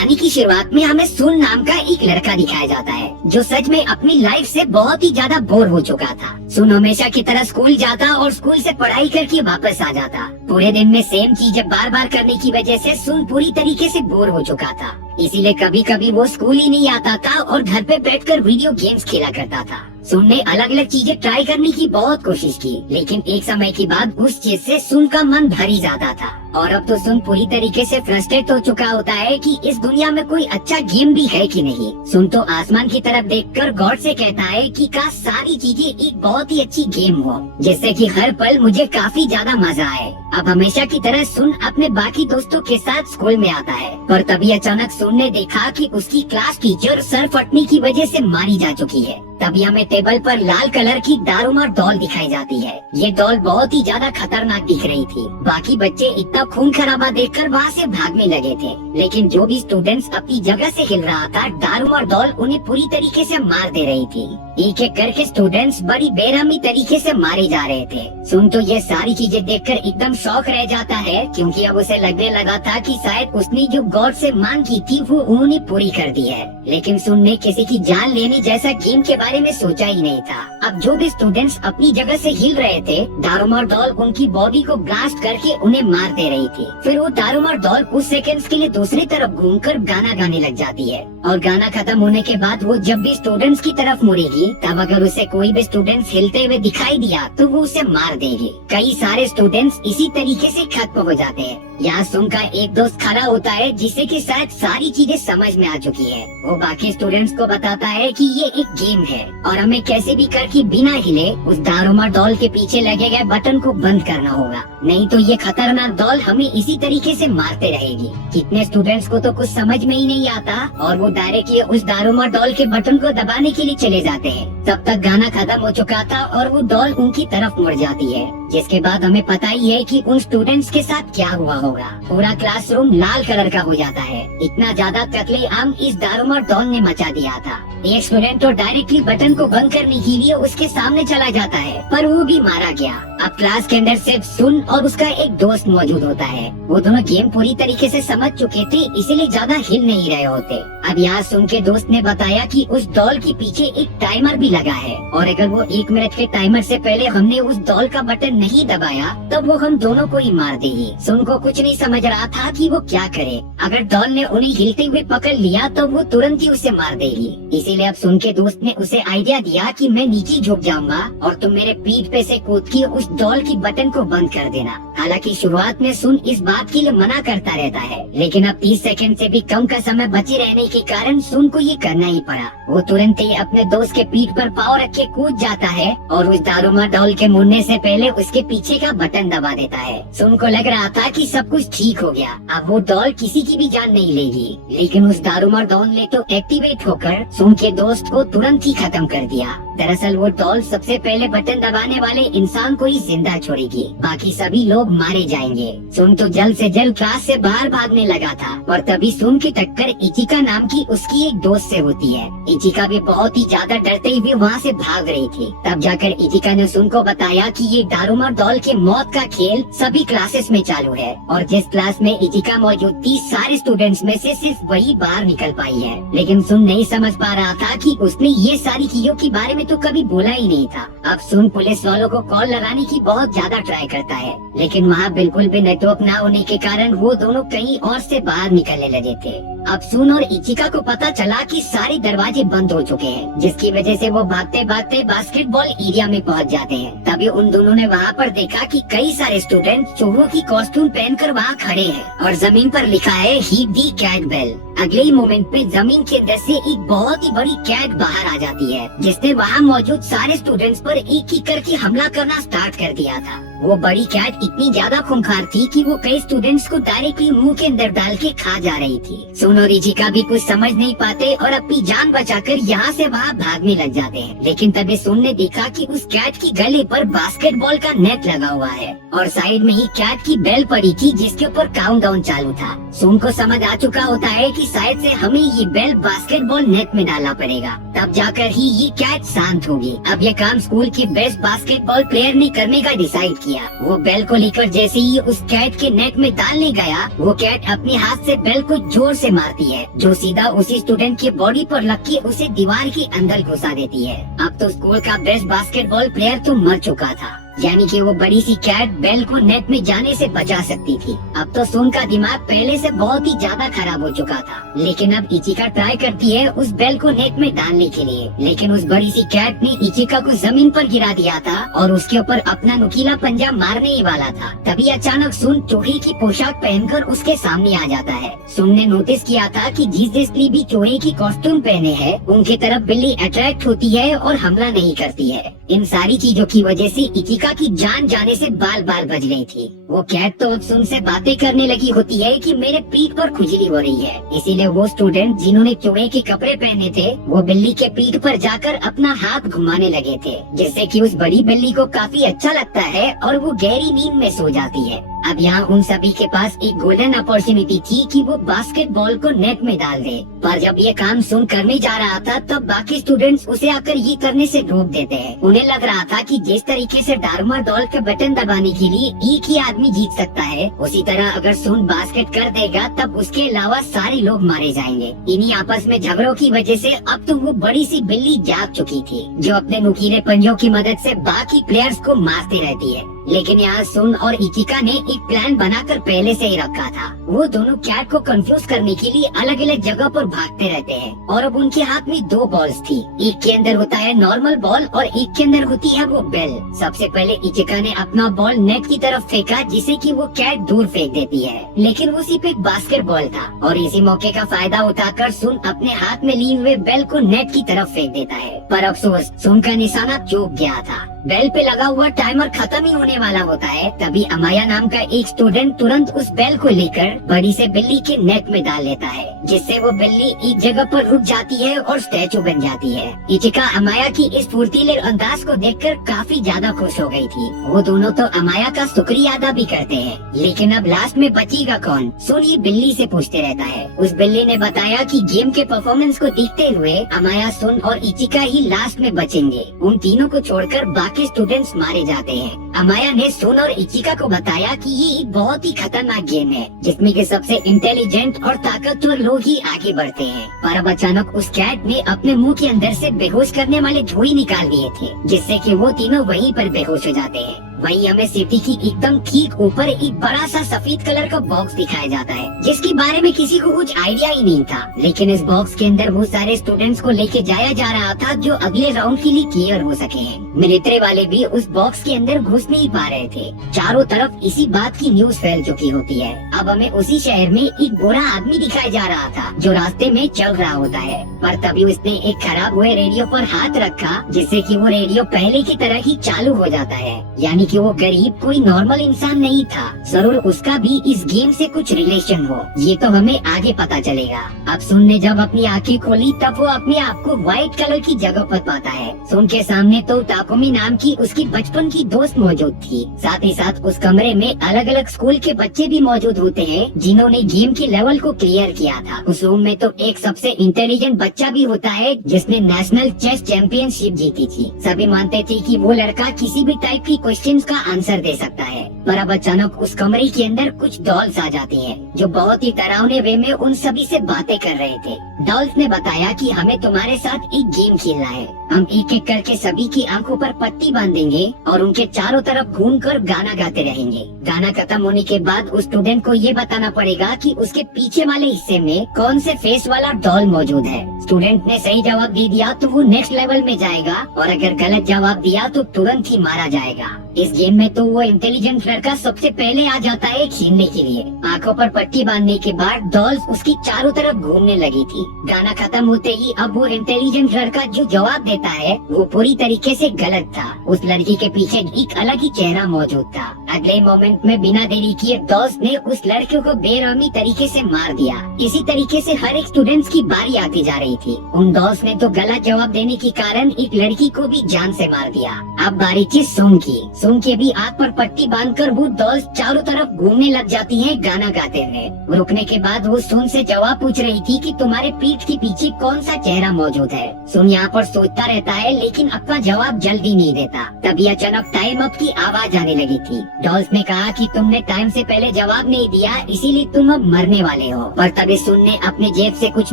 कहानी की शुरुआत में हमें सुन नाम का एक लड़का दिखाया जाता है जो सच में अपनी लाइफ से बहुत ही ज्यादा बोर हो चुका था। सुन हमेशा की तरह स्कूल जाता और स्कूल से पढ़ाई करके वापस आ जाता। पूरे दिन में सेम चीजें बार बार करने की वजह से सुन पूरी तरीके से बोर हो चुका था। इसीलिए कभी कभी वो स्कूल ही नहीं आता था और घर पे बैठकर वीडियो गेम्स खेला करता था। सुन ने अलग अलग चीजें ट्राई करने की बहुत कोशिश की, लेकिन एक समय के बाद उस चीज से सुन का मन भर ही जाता था। और अब तो सुन पूरी तरीके से फ्रस्ट्रेट हो चुका होता है कि इस दुनिया में कोई अच्छा गेम भी है कि नहीं। सुन तो आसमान की तरफ देखकर गॉड से कहता है कि काश सारी चीजें एक बहुत ही अच्छी गेम हो, जिससे कि हर पल मुझे काफी ज्यादा मजा आए। अब हमेशा की तरह सुन अपने बाकी दोस्तों के साथ स्कूल में आता है, पर तभी अचानक सुन ने देखा कि उसकी क्लास टीचर सर फटने की वजह से मारी जा चुकी है। तभी हमें टेबल पर लाल कलर की दारूमार डॉल दिखाई जाती है। ये डॉल बहुत ही ज्यादा खतरनाक दिख रही थी। बाकी बच्चे इतना खून खराबा देखकर वहाँ से भागने लगे थे, लेकिन जो भी स्टूडेंट्स अपनी जगह से हिल रहा था, दारूमार डॉल उन्हें पूरी तरीके से मार दे रही थी। एक एक करके स्टूडेंट्स बड़ी बेरहमी तरीके से मारे जा रहे थे। सुन तो ये सारी चीजें देखकर एकदम शॉक रह जाता है, क्योंकि अब उसे लगने लगा था कि शायद उसने जो गॉड से मांग की थी वो उन्होंने पूरी कर दी है। लेकिन सुन ने किसी की जान लेने जैसा गेम के बारे में सोचा ही नहीं था। अब जो भी स्टूडेंट्स अपनी जगह से हिल रहे थे, दारूमार डॉल उनकी बॉडी को ब्लास्ट करके उन्हें मार दे रही थी। फिर वो दारूमार डॉल कुछ सेकंड्स के लिए दूसरी तरफ घूमकर गाना गाने लग जाती है, और गाना खत्म होने के बाद वो जब भी स्टूडेंट्स की तरफ मुड़ेगी, तब अगर उसे कोई भी स्टूडेंट्स हिलते हुए दिखाई दिया तो वो उसे मार देगी। कई सारे स्टूडेंट्स इसी तरीके से खत्म हो जाते हैं। यहाँ सुन का एक दोस्त खड़ा होता है, जिसे कि शायद सारी चीजें समझ में आ चुकी है। वो बाकी स्टूडेंट्स को बताता है कि ये एक गेम है और हमें कैसे भी करके बिना हिले उस दारूमार डॉल के पीछे लगे गए बटन को बंद करना होगा, नहीं तो ये खतरनाक डॉल हमें इसी तरीके से मारते रहेगी। कितने स्टूडेंट्स को तो कुछ समझ में ही नहीं आता और वो डायरेक्टली उस दारूमार डॉल के बटन को दबाने के लिए चले जाते हैं। तब तक गाना खत्म हो चुका था और वो डॉल उनकी तरफ मुड़ जाती है, जिसके बाद हमें पता ही है कि उन स्टूडेंट्स के साथ क्या हुआ होगा। पूरा क्लासरूम लाल कलर का हो जाता है। इतना ज्यादा कत्लेआम इस दारूमार डॉल ने मचा दिया था। एक स्टूडेंट तो डायरेक्टली बटन को बंद करने के लिए उसके सामने चला जाता है, पर वो भी मारा गया। अब क्लास के अंदर सिर्फ सुन और उसका एक दोस्त मौजूद होता है। वो दोनों गेम पूरी तरीके से समझ चुके थे, इसीलिए ज्यादा हिल नहीं रहे होते। अब यहाँ सुन के दोस्त ने बताया कि उस डॉल के पीछे एक टाइमर भी लगा है, और अगर वो 1 मिनट के टाइमर से पहले हमने उस डॉल का बटन नहीं दबाया तब वो हम दोनों को ही मार देगी। सुन को कुछ नहीं समझ रहा था कि वो क्या करे। अगर डॉल ने उन्हें हिलते हुए पकड़ लिया तो वो तुरंत ही उसे मार देगी। इसीलिए अब सुन के दोस्त ने उसे आइडिया दिया कि मैं नीचे झुक जाऊंगा और तुम मेरे पीठ पे से कूद के उस डॉल की बटन को बंद कर देना। हालांकि शुरुआत में सुन इस बात के लिए मना करता रहता है, लेकिन अब 30 सेकंड से भी कम का समय बचे रहने के कारण सुन को ये करना ही पड़ा। वो तुरंत ही अपने दोस्त के पीठ पर पाँव रख के कूद जाता है और उस दारूमार डॉल के मुड़ने से पहले उसके पीछे का बटन दबा देता है। सुन को लग रहा था कि सब कुछ ठीक हो गया, अब वो डॉल किसी की भी जान नहीं लेगी, लेकिन उस दारूमार डॉल ने तो एक्टिवेट होकर सुन के दोस्त को तुरंत ही खत्म कर दिया। दरअसल वो डॉल सबसे पहले बटन दबाने वाले इंसान को ही जिंदा छोड़ेगी, बाकी सभी लोग मारे जाएंगे। सुन तो जल्द से जल्द क्लास से बाहर भागने लगा था, और तभी सुन की टक्कर इचिका नाम की उसकी एक दोस्त से होती है। इचिका भी बहुत ही ज्यादा डरते हुए वहाँ से भाग रही थी। तब जाकर इचिका ने सुन को बताया कि ये दारूमार डॉल के मौत का खेल सभी क्लासेस में चालू है, और जिस क्लास में इचिका मौजूद थी सारे स्टूडेंट्स में से सिर्फ वही बाहर निकल पाई है। लेकिन सुन नहीं समझ पा रहा था कि उसने ये सारी चीजों के बारे में तो कभी बोला ही नहीं था। अब सुन पुलिस वालों को कॉल लगाने की बहुत ज्यादा ट्राई करता है, लेकिन वहाँ बिल्कुल भी नेटवर्क ना होने के कारण वो दोनों कहीं और से बाहर निकलने लगे थे। अब सुन और इचिका को पता चला कि सारे दरवाजे बंद हो चुके हैं, जिसकी वजह से वो भागते भागते बास्केटबॉल एरिया में पहुंच जाते हैं। तभी उन दोनों ने वहाँ पर देखा कि कई सारे स्टूडेंट चोरों की कॉस्ट्यूम पहनकर वहाँ खड़े हैं, और जमीन पर लिखा है ही दी कैट बेल। अगले ही मोमेंट पे जमीन के अंदर से एक बहुत ही बड़ी कैट बाहर आ जाती है, जिसने वहाँ मौजूद सारे स्टूडेंट्स पर एक एक करके हमला करना स्टार्ट कर दिया था। वो बड़ी कैट इतनी ज्यादा खूंखार थी कि वो कई स्टूडेंट्स को डायरेक्टली मुंह के अंदर डाल के खा जा रही थी। सुन और इचिका भी कुछ समझ नहीं पाते और अपनी जान बचाकर यहाँ से वहाँ भागने लग जाते हैं। लेकिन तभी सुन ने देखा कि उस कैट की गले पर बास्केटबॉल का नेट लगा हुआ है, और साइड में ही कैट की बेल पड़ी थी जिसके ऊपर काउंटडाउन चालू था। सुन को समझ आ चुका होता है कि शायद से हमें ये बेल बास्केटबॉल नेट में डालना पड़ेगा, तब जाकर ही ये कैट शांत होगी। अब ये काम स्कूल की बेस्ट बास्केटबॉल प्लेयर ने करने का डिसाइड किया। किया। वो बेल को लेकर जैसे ही उस कैट के नेक में डालने गया, वो कैट अपने हाथ से बेल को जोर से मारती है, जो सीधा उसी स्टूडेंट की बॉडी पर लग के उसे दीवार के अंदर घुसा देती है। अब तो स्कूल का बेस्ट बास्केटबॉल प्लेयर तो मर चुका था, यानी कि वो बड़ी सी कैट बेल को नेट में जाने से बचा सकती थी। अब तो सुन का दिमाग पहले से बहुत ही ज्यादा खराब हो चुका था, लेकिन अब इचिका ट्राई करती है उस बेल को नेट में डालने के लिए, लेकिन उस बड़ी सी कैट ने इचिका को जमीन पर गिरा दिया था और उसके ऊपर अपना नुकीला पंजा मारने ही वाला था। तभी अचानक सुन चोहे की पोशाक पहनकर उसके सामने आ जाता है। सुन ने नोटिस किया था कि जिस स्त्री भी चोहे की कॉस्ट्यूम पहने है, उनकी तरफ बिल्ली अट्रैक्ट होती है और हमला नहीं करती है। इन सारी चीजों की वजह से इचिका की जान जाने से बाल बाल बज रही थी। वो कैट तो सुन से बातें करने लगी होती है कि मेरे पीठ पर खुजली हो रही है, इसीलिए वो स्टूडेंट जिन्होंने चोहे के कपड़े पहने थे, वो बिल्ली के पीठ पर जाकर अपना हाथ घुमाने लगे थे, जिससे कि उस बड़ी बिल्ली को काफी अच्छा लगता है और वो गहरी नींद में सो जाती है। अब यहाँ उन सभी के पास एक गोल्डन अपॉर्चुनिटी थी कि वो बास्केटबॉल को नेट में डाल दे, पर जब ये काम सुन करने जा रहा था तब बाकी स्टूडेंट्स उसे आकर ये करने से रोक देते हैं। उन्हें लग रहा था कि जिस तरीके से डार्माडोल के बटन दबाने के लिए एक ही आदमी जीत सकता है, उसी तरह अगर सुन बास्केट कर देगा तब उसके अलावा सारे लोग मारे जाएंगे। इन्हीं आपस में झगड़ों की वजह से अब तो वो बड़ी सी बिल्ली जाग चुकी थी, जो अपने नुकीले पंजों की मदद से बाकी प्लेयर्स को मारती रहती है। लेकिन यहाँ सुन और इचिका ने एक प्लान बनाकर पहले से ही रखा था। वो दोनों कैट को कंफ्यूज करने के लिए अलग अलग जगह पर भागते रहते हैं और अब उनके हाथ में दो बॉल्स थी। एक के अंदर होता है नॉर्मल बॉल और एक के अंदर होती है वो बेल। सबसे पहले इचिका ने अपना बॉल नेट की तरफ फेंका, जिसे कि वो कैट दूर फेंक देती है, लेकिन वो सिर्फ एक बास्केटबॉल था और इसी मौके का फायदा उठाकर सुन अपने हाथ में लिए हुए बेल को नेट की तरफ फेंक देता है। पर अफसोस सुन का निशाना चूक गया था। बेल पे लगा हुआ टाइमर खत्म ही होने वाला होता है। तभी अमाया नाम का एक स्टूडेंट तुरंत उस बेल को लेकर बड़ी से बिल्ली के नेट में डाल लेता है, जिससे वो बिल्ली एक जगह पर रुक जाती है और स्टैचू बन जाती है। इचिका अमाया की इस फुर्तीले अंदाज को देखकर काफी ज्यादा खुश हो गई थी। वो दोनों तो अमाया का शुक्रिया अदा भी करते हैं, लेकिन अब लास्ट में बचेगा कौन? सुन ये बिल्ली से पूछते रहता है। उस बिल्ली ने बताया कि गेम के परफॉर्मेंस को देखते हुए अमाया, सुन और इचिका ही लास्ट में बचेंगे। उन तीनों को छोड़कर बाकी स्टूडेंट्स मारे जाते हैं। अमाया ने सुन और इचिका को बताया कि ये एक बहुत ही खतरनाक गेम है, जिसमें कि सबसे इंटेलिजेंट और ताकतवर लोग ही आगे बढ़ते हैं। पर अब अचानक उस कैट ने अपने मुंह के अंदर से बेहोश करने वाले धुएं निकाल दिए थे, जिससे कि वो तीनों वहीं पर बेहोश हो जाते हैं। वहीं हमें सिटी की एकदम ठीक ऊपर एक बड़ा सा सफेद कलर का बॉक्स दिखाया जाता है, जिसके बारे में किसी को कुछ आइडिया ही नहीं था, लेकिन इस बॉक्स के अंदर वो सारे स्टूडेंट्स को लेके जाया जा रहा था जो अगले राउंड के लिए क्लियर हो सके हैं। मिलिट्री वाले भी उस बॉक्स के अंदर घुस नहीं पा रहे थे। चारों तरफ इसी बात की न्यूज फैल चुकी होती है। अब हमें उसी शहर में एक बुरा आदमी दिखाया जा रहा था, जो रास्ते में चल रहा होता है, पर तभी उसने एक खराब हुए रेडियो पर हाथ रखा, जिससे कि वो रेडियो पहले की तरह ही चालू हो जाता है। यानी कि वो गरीब कोई नॉर्मल इंसान नहीं था, जरूर उसका भी इस गेम से कुछ रिलेशन हो। ये तो हमें आगे पता चलेगा। अब सुन ने जब अपनी आंखें खोली तब वो अपने आप को व्हाइट कलर की जगह पर पाता है। सुन के सामने तो ताकुमी नाम की उसकी बचपन की दोस्त मौजूद थी। साथ ही साथ उस कमरे में अलग अलग स्कूल के बच्चे भी मौजूद होते हैं, जिन्होंने गेम के लेवल को क्लियर किया था। उस रूम में तो एक सबसे इंटेलिजेंट बच्चा भी होता है, जिसने नेशनल चेस चैंपियनशिप जीती थी। सभी मानते थे कि वो लड़का किसी भी टाइप की क्वेश्चंस का आंसर दे सकता है। पर अब अचानक उस कमरे के अंदर कुछ डॉल्स आ जाती हैं, जो बहुत ही डरावने वे में उन सभी से बातें कर रहे थे। डॉल्स ने बताया कि हमें तुम्हारे साथ एक गेम खेलना है। हम एक एक करके सभी की आंखों पर पट्टी बांधेंगे और उनके चारों तरफ घूमकर गाना गाते रहेंगे। गाना खत्म होने के बाद उस स्टूडेंट को ये बताना पड़ेगा कि उसके पीछे वाले हिस्से में कौन से फेस वाला डॉल मौजूद है। स्टूडेंट ने सही जवाब दे दिया तो वो नेक्स्ट लेवल में जाएगा, और अगर गलत जवाब दिया तो तुरंत ही मारा जाएगा। इस गेम में तो वो इंटेलिजेंट लड़का सबसे पहले आ जाता है खेलने के लिए। आंखों पर पट्टी बांधने के बाद डॉल्स उसकी चारों तरफ घूमने लगी थी। गाना खत्म होते ही अब वो इंटेलिजेंट लड़का जो जवाब देता है वो पूरी तरीके से गलत था। उस लड़की के पीछे एक अलग ही चेहरा मौजूद था। अगले मोमेंट में बिना देरी किए डॉल्स ने उस लड़के को बेरहमी तरीके से मार दिया। इसी तरीके से हर एक स्टूडेंट्स की बारी आती जा रही थी। उन डॉल्स ने तो गलत जवाब देने के कारण एक लड़की को भी जान से मार दिया। अब बारी थी सुन की। सुन के भी आग पर पट्टी बांधकर वो डॉल्स चारों तरफ घूमने लग जाती हैं गाना गाते हुए। रुकने के बाद वो सुन से जवाब पूछ रही थी कि तुम्हारे पीठ के पीछे कौन सा चेहरा मौजूद है। सुन यहाँ पर सोचता रहता है लेकिन अपना जवाब जल्दी नहीं देता। तभी अचानक टाइम अप की आवाज आने लगी थी। डॉल्स ने कहा कि तुमने टाइम से पहले जवाब नहीं दिया, इसीलिए तुम अब मरने वाले हो। पर तभी सुन ने अपने जेब से कुछ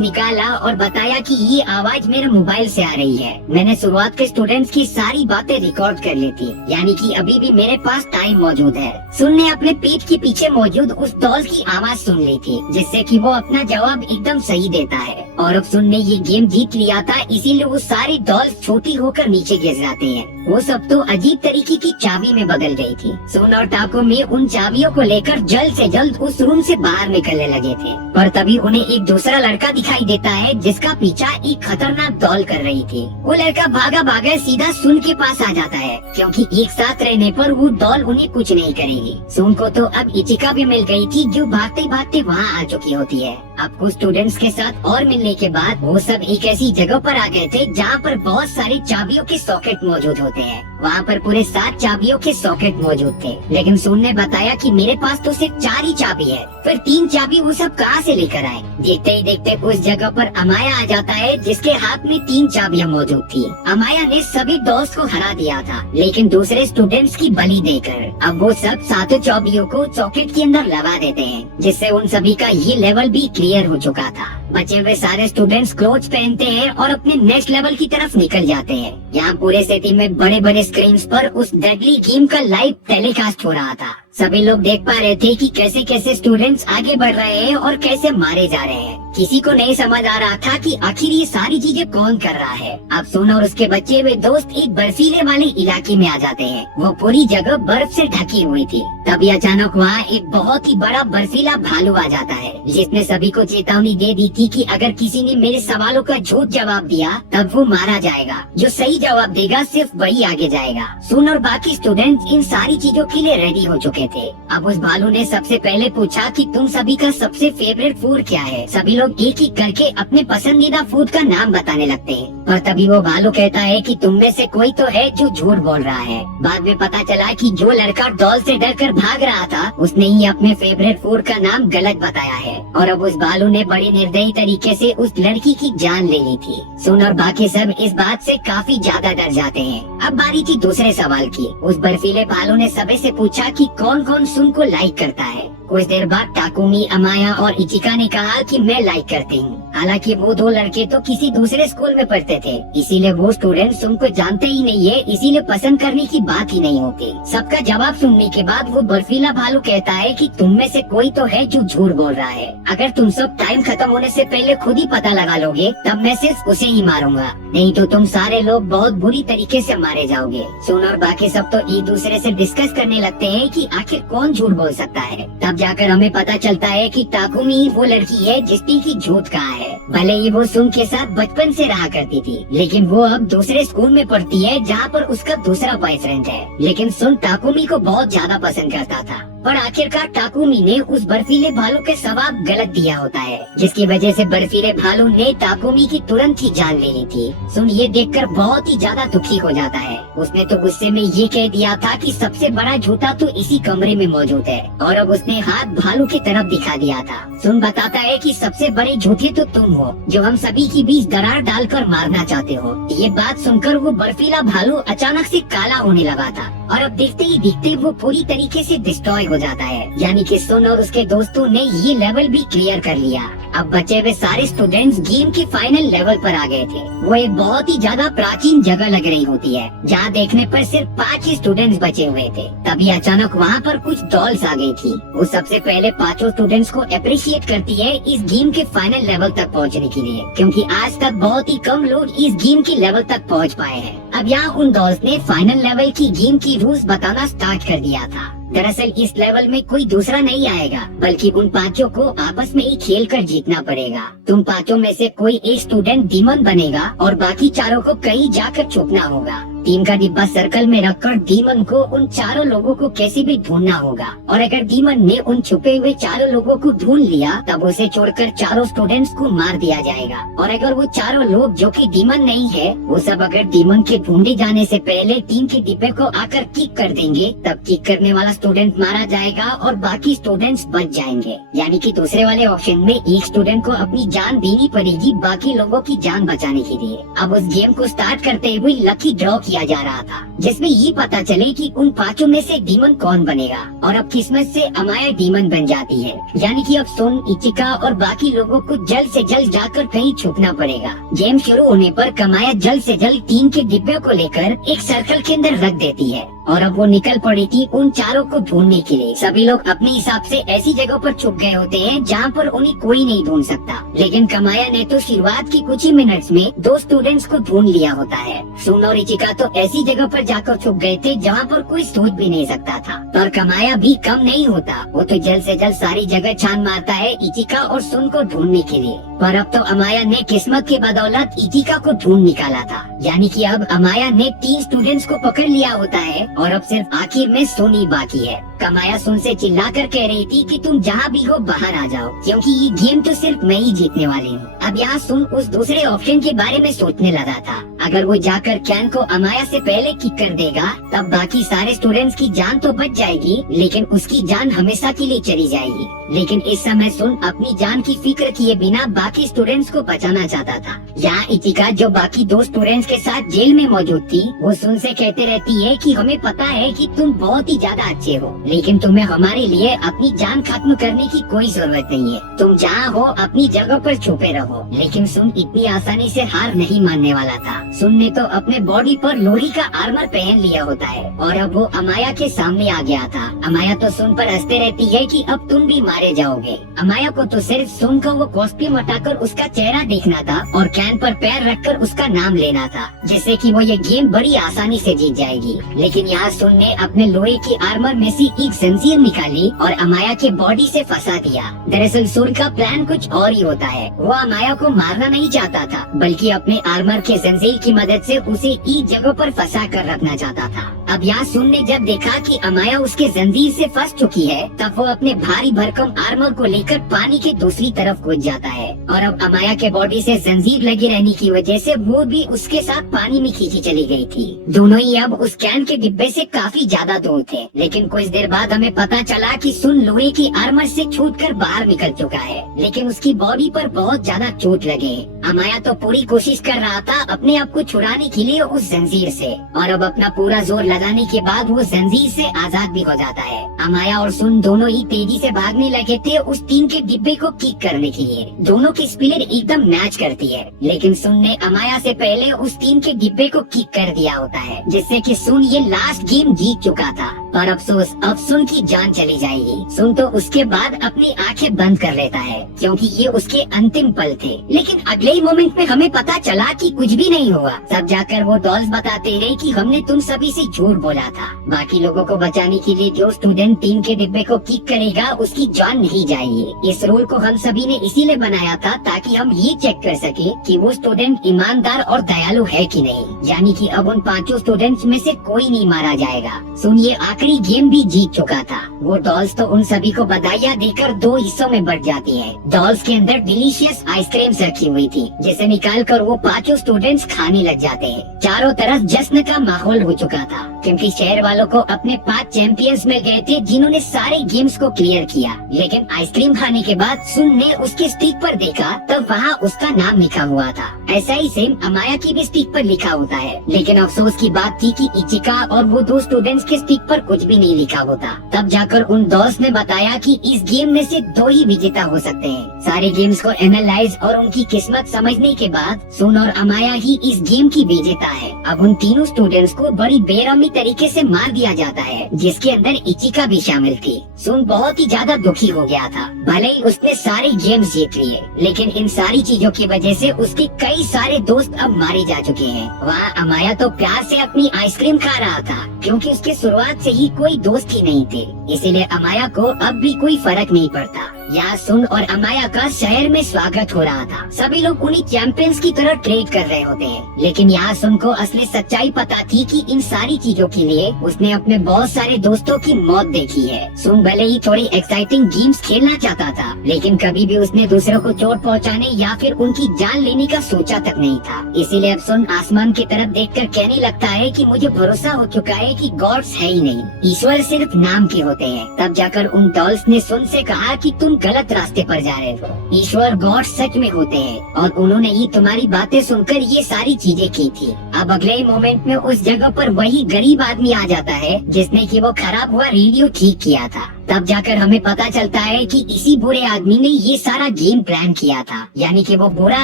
निकाला और बताया कि ये आवाज मेरे मोबाइल से आ रही है। मैंने शुरुआत के स्टूडेंट्स की सारी बातें रिकॉर्ड कर ली थी, यानी कि अभी भी मेरे पास टाइम मौजूद है। सुन ने अपने पीठ के पीछे मौजूद उस डॉल्स की आवाज सुन ली थी, जिससे कि वो अपना जवाब एकदम सही देता है। और अब सुन ने ये गेम जीत लिया था, इसीलिए वो सारी डॉल्स छोटी होकर नीचे गिर जाते हैं। वो सब तो अजीब तरीके की चाबी में बदल गई थी। सुन और टाको में उन चाबियों को लेकर जल्द से जल्द उस रूम से बाहर निकलने लगे थे। पर तभी उन्हें एक दूसरा लड़का दिखाई देता है जिसका पीछा एक खतरनाक डॉल कर रही थी। वो लड़का भागा भागा सीधा सुन के पास आ जाता है, क्योंकि एक साथ रहने पर वो डॉल उन्हें कुछ नहीं करेगी। सुन को तो अब इचिका भी मिल गई थी, जो भागते भागते वहाँ आ चुकी होती है। अब कुछ स्टूडेंट्स के साथ और मिलने के बाद वो सब एक ऐसी जगह पर आ गए थे जहाँ पर बहुत सारी चाबियों के सॉकेट मौजूद होते हैं। वहाँ पर पूरे 7 चाबियों के सॉकेट मौजूद थे, लेकिन सुन ने बताया कि मेरे पास तो सिर्फ 4 ही चाबी है। फिर 3 चाबी वो सब कहाँ से लेकर आए? देखते ही देखते उस जगह पर अमाया आ जाता है, जिसके हाथ में 3 चाबियां मौजूद थी। अमाया ने सभी दोस्त को हरा दिया था, लेकिन दूसरे स्टूडेंट्स की बलि देकर अब वो सब 7 चाबियों को सॉकेट के अंदर लगा देते हैं, जिससे उन सभी का ये लेवल भी क्लियर हो चुका था। बचे हुए सारे स्टूडेंट्स क्लोथ्स पहनते हैं और अपने नेक्स्ट लेवल की तरफ निकल जाते हैं। यहाँ पूरे सिटी में बड़े बड़े स्क्रीन पर उस डेडली गेम का लाइव टेलीकास्ट हो रहा था। सभी लोग देख पा रहे थे कि कैसे कैसे स्टूडेंट्स आगे बढ़ रहे हैं और कैसे मारे जा रहे हैं। किसी को नहीं समझ आ रहा था कि आखिर ये सारी चीजें कौन कर रहा है। अब सुन और उसके बच्चे हुए दोस्त एक बर्फीले वाले इलाके में आ जाते हैं। वो पूरी जगह बर्फ से ढकी हुई थी। तभी अचानक वहाँ एक बहुत ही बड़ा बर्फीला भालू आ जाता है, जिसने सभी को चेतावनी दे दी थी कि अगर किसी ने मेरे सवालों का झूठ जवाब दिया तब वो मारा जाएगा। जो सही जवाब देगा सिर्फ वही आगे जाएगा। सुन और बाकी स्टूडेंट्स इन सारी चीजों के लिए रेडी हो चुके थे। अब उस भालू ने सबसे पहले पूछा कि तुम सभी का सबसे फेवरेट फूड क्या है। सभी लोग एक एक करके अपने पसंदीदा फूड का नाम बताने लगते हैं। और तभी वो भालू कहता है कि तुम में से कोई तो है जो झूठ बोल रहा है। बाद में पता चला कि जो लड़का डॉल से डरकर भाग रहा था, उसने ही अपने फेवरेट फूड का नाम गलत बताया है। और अब उस भालू ने बड़ी निर्दयी तरीके से उस लड़की की जान ले ली थी। सुन और बाकी सब इस बात से काफी ज्यादा डर जाते हैं। अब बारी थी दूसरे सवाल की। उस बर्फीले भालू ने सभी से पूछा कि कौन कौन सुन को लाइक करता है। कुछ देर बाद टाकुमी, अमाया और इचिका ने कहा कि मैं लाइक करती हूँ। हालांकि वो 2 लड़के तो किसी दूसरे स्कूल में पढ़ते थे, इसीलिए वो स्टूडेंट सुन को जानते ही नहीं है, इसीलिए पसंद करने की बात ही नहीं होती। सबका जवाब सुनने के बाद वो बर्फीला भालू कहता है कि तुम में से कोई तो है जो झूठ बोल रहा है। अगर तुम सब टाइम खत्म होने से पहले खुद ही पता लगा लोगे तब मैं सिर्फ उसे ही मारूंगा, नहीं तो तुम सारे लोग बहुत बुरी तरीके से मारे जाओगे। सुन और बाकी सब तो एक दूसरे से डिस्कस करने लगते हैं कि आखिर कौन झूठ बोल सकता है। तब जाकर हमें पता चलता है कि टाकुमी वो लड़की है जिसने की झूठ कहा है। भले ही वो सुन के साथ बचपन से रहा करती थी, लेकिन वो अब दूसरे स्कूल में पढ़ती है जहाँ पर उसका दूसरा बॉयफ्रेंड है। लेकिन सुन टाकुमी को बहुत ज्यादा पसंद करता था, पर आखिरकार टाकुमी ने उस बर्फीले भालू के जवाब गलत दिया होता है, जिसकी वजह से बर्फीले भालू ने टाकुमी की तुरंत ही जान ले ली थी। सुन ये देखकर बहुत ही ज्यादा दुखी हो जाता है। उसने तो गुस्से में ये कह दिया था कि सबसे बड़ा झूठा तो इसी कमरे में मौजूद है, और अब उसने हाथ भालू की तरफ दिखा दिया था। सुन बताता है कि सबसे बड़े झूठे तो तुम हो, जो हम सभी के बीच दरार डालकर मारना चाहते हो। ये बात सुनकर वो बर्फीला भालू अचानक से काला होने लगा था, और अब देखते ही देखते वो पूरी तरीके से डिस्ट्रॉय हो जाता है। यानी कि सुन और उसके दोस्तों ने ये लेवल भी क्लियर कर लिया। अब बचे हुए सारे स्टूडेंट्स गेम के फाइनल लेवल पर आ गए थे। वो एक बहुत ही ज्यादा प्राचीन जगह लग रही होती है, जहाँ देखने पर सिर्फ 5 ही स्टूडेंट्स बचे हुए थे। तभी अचानक वहाँ पर कुछ डॉल्स आ गई थी। वो सबसे पहले 5 स्टूडेंट्स को अप्रिशिएट करती है इस गेम के फाइनल लेवल तक पहुँचने के लिए, क्योंकि आज तक बहुत ही कम लोग इस गेम के लेवल तक पहुँच पाए हैं। अब यहाँ उन डॉल्स ने फाइनल लेवल की गेम की रूल्स बताना स्टार्ट कर दिया था। दरअसल इस लेवल में कोई दूसरा नहीं आएगा, बल्कि उन 5 को आपस में ही खेल कर जीतना पड़ेगा। तुम 5 में से कोई एक स्टूडेंट डीमन बनेगा और बाकी 4 को कहीं जाकर छुपना होगा। टीम का डिब्बा सर्कल में रखकर डीमन को उन चारों लोगों को कैसे भी ढूंढना होगा, और अगर डीमन ने उन छुपे हुए चारों लोगों को ढूंढ लिया तब उसे छोड़कर चारों स्टूडेंट्स को मार दिया जाएगा। और अगर वो चारों लोग जो कि डीमन नहीं है वो सब अगर डीमन के ढूंढे जाने से पहले टीम के डिब्बे को आकर किक कर देंगे तब किक करने वाला स्टूडेंट मारा जाएगा और बाकी स्टूडेंट्स बच जाएंगे। यानी कि दूसरे वाले ऑप्शन में एक स्टूडेंट को अपनी जान देनी पड़ेगी बाकी लोगों की जान बचाने के लिए। अब उस गेम को स्टार्ट करते हुए लकी ड्रॉ किया जा रहा था जिसमें ये पता चले कि उन पांचों में से डीमन कौन बनेगा, और अब किस्मत से अमाया डीमन बन जाती है। यानी कि अब सुन, इचिका और बाकी लोगों को जल्द से जल्द जाकर कहीं छुपना पड़ेगा। गेम शुरू होने पर कमाया जल्द से जल्द टीम के डिब्बे को लेकर एक सर्कल के अंदर रख देती है और अब वो निकल पड़ी थी उन चारों को ढूंढने के लिए। सभी लोग अपने हिसाब से ऐसी जगह पर छुप गए होते हैं जहाँ पर उन्हें कोई नहीं ढूंढ सकता, लेकिन कमाया ने तो शुरुआत की कुछ ही मिनट्स में दो स्टूडेंट्स को ढूंढ लिया होता है। सुन और इचिका तो ऐसी जगह पर जाकर छुप गए थे जहाँ पर कोई सोच भी नहीं सकता था, और कमाया भी कम नहीं होता। वो तो जल्द से जल्द सारी जगह छान मारता है इचिका और सुन को ढूंढने के लिए। पर अब तो अमाया ने किस्मत की बदौलत इचिका को ढूंढ निकाला था। यानी कि अब अमाया ने 3 स्टूडेंट्स को पकड़ लिया होता है और अब सिर्फ आखिर में सुन ही बाकी है। कमाया सुन से चिल्लाकर कह रही थी कि तुम जहाँ भी हो बाहर आ जाओ, क्योंकि ये गेम तो सिर्फ मैं ही जीतने वाली हूँ। अब यहाँ सुन उस दूसरे ऑप्शन के बारे में सोचने लगा था। अगर वो जाकर कैन को अमाया से पहले किक कर देगा तब बाकी सारे स्टूडेंट्स की जान तो बच जाएगी, लेकिन उसकी जान हमेशा के लिए चली जाएगी। लेकिन इस समय सुन अपनी जान की फिक्र किए बिना बाकी स्टूडेंट्स को बचाना चाहता था। यहाँ इचिका जो बाकी 2 स्टूडेंट्स के साथ जेल में मौजूद थी वो सुन से कहते रहती है कि हमें पता है कि तुम बहुत ही ज्यादा अच्छे हो, लेकिन तुम्हें हमारे लिए अपनी जान खत्म करने की कोई जरूरत नहीं है। तुम जहाँ हो अपनी जगह पर छुपे रहो। लेकिन सुन इतनी आसानी से हार नहीं मानने वाला था। सुन ने तो अपने बॉडी पर लोही का आर्मर पहन लिया होता है और अब वो अमाया के सामने आ गया था। अमाया तो सुन पर हंसते रहती है कि अब तुम भी मारे जाओगे। अमाया को तो सिर्फ सुन का वो कॉस्ट्यूम हटाकर उसका चेहरा देखना था और कैन पर पैर रखकर उसका नाम लेना था, जिससे कि वो ये गेम बड़ी आसानी से जीत जाएगी। लेकिन यहाँ सुन ने अपने लोहे की आर्मर में से एक जंजीर निकाली और अमाया के बॉडी से फंसा दिया। दरअसल सुन का प्लान कुछ और ही होता है। वो अमाया को मारना नहीं चाहता था, बल्कि अपने आर्मर के जंजीर की मदद से उसे एक जगह पर फंसा कर रखना चाहता था। अब यहाँ सुन ने जब देखा कि अमाया उसके जंजीर से फंस चुकी है तब वो अपने भारी भरकम आर्मर को लेकर पानी के दूसरी तरफ कूद जाता है, और अब अमाया के बॉडी से जंजीर लगी रहने की वजह से वो भी उसके साथ पानी में खींची चली गई थी। दोनों ही अब उस कैन के डिब्बे से काफी ज्यादा दूर थे। लेकिन कुछ देर बाद हमें पता चला कि सुन लोहे की आर्मर से छूटकर बाहर निकल चुका है, लेकिन उसकी बॉडी पर बहुत ज्यादा चोट लगे। अमाया तो पूरी कोशिश कर रहा था अपने आप को छुड़ाने के लिए उस जंजीर से, और अब अपना पूरा जोर लगाने के बाद वो जंजीर से आजाद भी हो जाता है। अमाया और सुन दोनों ही तेजी से भागने लगे थे उस टीम के डिब्बे को किक करने के लिए। दोनों की स्पीड एकदम मैच करती है, लेकिन सुन ने अमाया से पहले उस टीम के डिब्बे को किक कर दिया होता है, जिससे कि सुन ये लास्ट गेम जीत चुका था। और अफसोस अब सुन की जान चली जाएगी। सुन तो उसके बाद अपनी आंखें बंद कर लेता है क्योंकि ये उसके अंतिम पल थे। लेकिन अगले ही मोमेंट में हमें पता चला कि कुछ भी नहीं हुआ। तब जाकर वो डॉल्स बताते रहे कि हमने तुम सभी से झूठ बोला था। बाकी लोगों को बचाने के लिए जो स्टूडेंट टीम के डिब्बे को किक करेगा उसकी जान नहीं जाएगी। इस रूल को हम सभी ने इसीलिए बनाया था ताकि हम ये चेक कर सके कि वो स्टूडेंट ईमानदार और दयालु है कि नहीं। यानी कि अब उन 5 स्टूडेंट्स में से कोई नहीं मारा जाएगा। सुन ये आखिरी गेम भी जीत चुका था। वो डॉल्स तो उन सभी को बधाइयाँ देकर 2 हिस्सों में बढ़ जाती है। डॉल्स के अंदर डिलीशियस आइसक्रीम्स रखी हुई थी जिसे निकालकर वो 5 स्टूडेंट्स खाने लग जाते हैं। चारों तरफ जश्न का माहौल हो चुका था क्योंकि शहर वालों को अपने 5 चैंपियंस मिल गए थे जिन्होंने सारे गेम्स को क्लियर किया। लेकिन आइसक्रीम खाने के बाद सुन ने उसके स्टिक पर देखा तब वहाँ उसका नाम लिखा हुआ था। ऐसा ही सेम अमाया की भी स्टिक पर लिखा होता है। लेकिन अफसोस की बात थी कि इचिका और वो 2 स्टूडेंट्स के स्टिक पर कुछ भी नहीं लिखा होता। तब जाकर उन दोस्त ने बताया कि इस गेम में से 2 ही विजेता हो सकते हैं। सारे गेम्स को एनालाइज और उनकी किस्मत समझने के बाद सुन और अमाया ही इस गेम की विजेता है। अब उन तीनों स्टूडेंट्स को बड़ी बेरहमी तरीके से मार दिया जाता है जिसके अंदर इचिका भी शामिल थी। सुन बहुत ही ज्यादा दुखी हो गया था। भले ही उसने सारे गेम्स जीत लिए लेकिन इन सारी चीजों की वजह से उसके कई सारे दोस्त अब मारे जा चुके हैं। वहाँ अमाया तो प्यार से अपनी आइसक्रीम खा रहा था क्योंकि उसके शुरुआत से ही कोई दोस्त ही नहीं थे, इसीलिए अमाया को अब भी कोई फर्क नहीं पड़ता। यहाँ सुन और अमाया का शहर में स्वागत हो रहा था। सभी लोग उन्हीं चैंपियंस की तरह ट्रेड कर रहे होते हैं, लेकिन यहाँ सुन को असली सच्चाई पता थी कि इन सारी चीजों के लिए उसने अपने बहुत सारे दोस्तों की मौत देखी है। सुन भले ही थोड़ी एक्साइटिंग गेम्स खेलना चाहता था, लेकिन कभी भी उसने दूसरों को चोट पहुँचाने या फिर उनकी जान लेने का सोचा तक नहीं था। इसीलिए अब सुन आसमान की तरफ देखकर कहने लगता है कि मुझे भरोसा हो चुका है कि गॉड्स है ही नहीं, ईश्वर सिर्फ नाम के होते हैं। तब जाकर उन डॉल्स ने सुन से कहा कि तुम गलत रास्ते पर जा रहे हो, ईश्वर गॉड सच में होते हैं और उन्होंने ही तुम्हारी बातें सुनकर ये सारी चीजें की थी। अब अगले ही मोमेंट में उस जगह पर वही गरीब आदमी आ जाता है जिसने कि वो खराब हुआ रेडियो ठीक किया था। तब जाकर हमें पता चलता है कि इसी बुरे आदमी ने ये सारा गेम प्लान किया था, यानी कि वो बुरा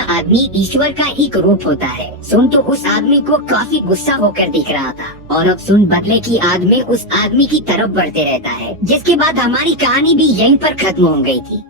आदमी ईश्वर का एक रूप होता है। सुन तो उस आदमी को काफी गुस्सा होकर दिख रहा था और अब सुन बदले की आग में उस आदमी की तरफ बढ़ते रहता है, जिसके बाद हमारी कहानी भी यहीं पर खत्म हो गई थी।